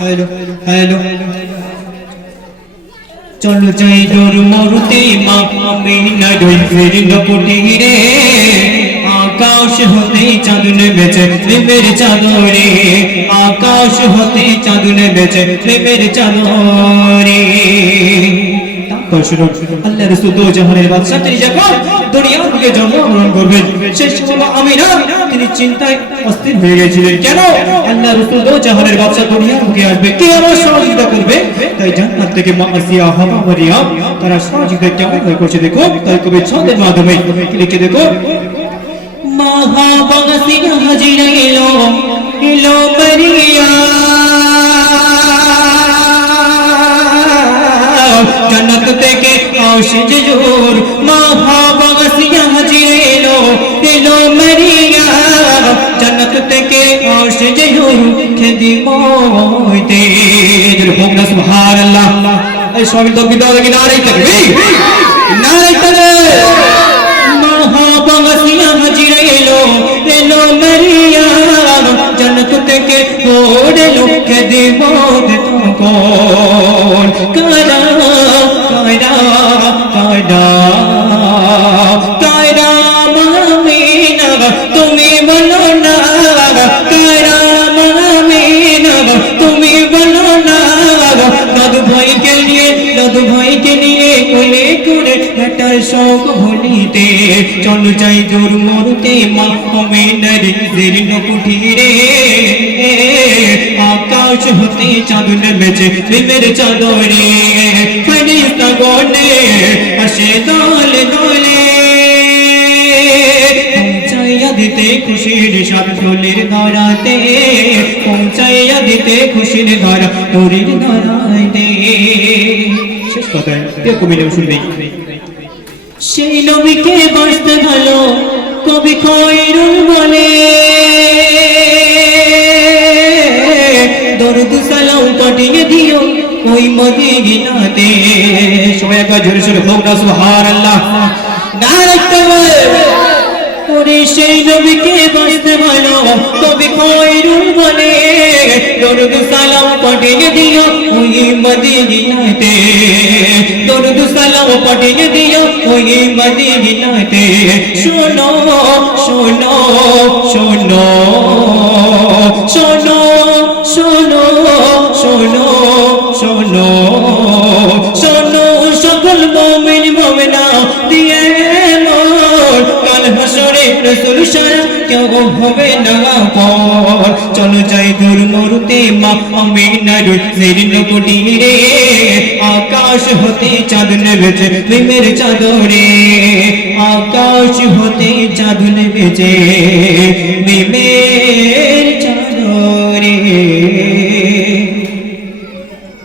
hello hello चलो जाई दूर मरुते माँ आमीना डोइफेर नकुटीरे आकाश होते चाँद नेमेছে প্রেমের চাদরে आकाश होते चाँद नेমেছে প্রেমের চাদরে তারপর শুনো আল্লাহ রাসূল দো জাহানের বাদশা তিনি যখন দুনিয়া থেকে জন্মগ্রহণ করবেন সেই সময় আমিনা তিনি চিন্তায় অস্থির হয়ে গিয়েছিলেন কেন আল্লাহ রাসূল দো জাহানের বাদশা দুনিয়া থেকে আসবে কে আমার সহযোগিতা করবে তাই জান্নাত থেকে মা আসিয়া হাওয়া মারিয়াম তারা সহযোগিতা কেমন করছে দেখো তাই কবি ছন্দের মাধ্যমে লিখে দেখো महाबगसिया हजिर एलो एलो मरिया जन्नत থেকে আসে জোর महाबगसिया हजिर एलो एलो मरिया जन्नत থেকে আসে জোর খেদি মইতে বলনা সুবহানাল্লাহ এই সবই তো বিদায় কি নারে তাকবীর নারে তাকবীর महाबगसिया हजिर एलो एलो मरिया जन्नत থেকে ওড়ে লোকে দেব কোন কায়দা কায়দা কায়দা কায়দা মামিনা তুমি বলো না কায়দা মামিনা তুমি বলো না দাদু ভাইকে নিয়ে কোলে করে বেটার শোক ভুলিতে চলো যাই দূর মরুতে মা আমিনার জীর্ণ কুঠিরে आकाश होते चाँद नेमेছে প্রেমের চাদরে ফেরেশতা গণে আসে দলে দলে পৌঁছাইয়া দিতে খুশির সাত ফুলের ধরাতে পৌঁছাইয়া দিতে খুশির ধরা তোরির ধরাতে শেষ কথা কে কবি নাম শুনবে সেই নবীকে বাঁচতে ভালো কবি খয়রুল বলে দরুদ সালাম পাঠিয়ে দিও ওই মদিনাতে সবাই একবার জোরে সোরে হোক না সুবহানাল্লাহ নারে তাকবীর ওরে সেই নবীকে বাঁচতে ভালো কবি খয়রুল বলে দরুদ সালাম পাঠিয়ে দিও ওই মদিনাতে দরুদ সালাম পাঠিয়ে দিও ওই মদিনাতে শোনো শোনো শোনো শোনো শোনো শোনো শোনো শোনো সকল মুমিন মুমিনা দিয়ে মোর কাল হাসরে রাসূল সারা কেউ হবে না পর চলো যাই দূর মরুতে মা আমিনার জীর্ণ কুঠিরে আকাশ হতে চাঁদ নেমেছে প্রেমের চাদরে আকাশ হতে চাঁদ নেমেছে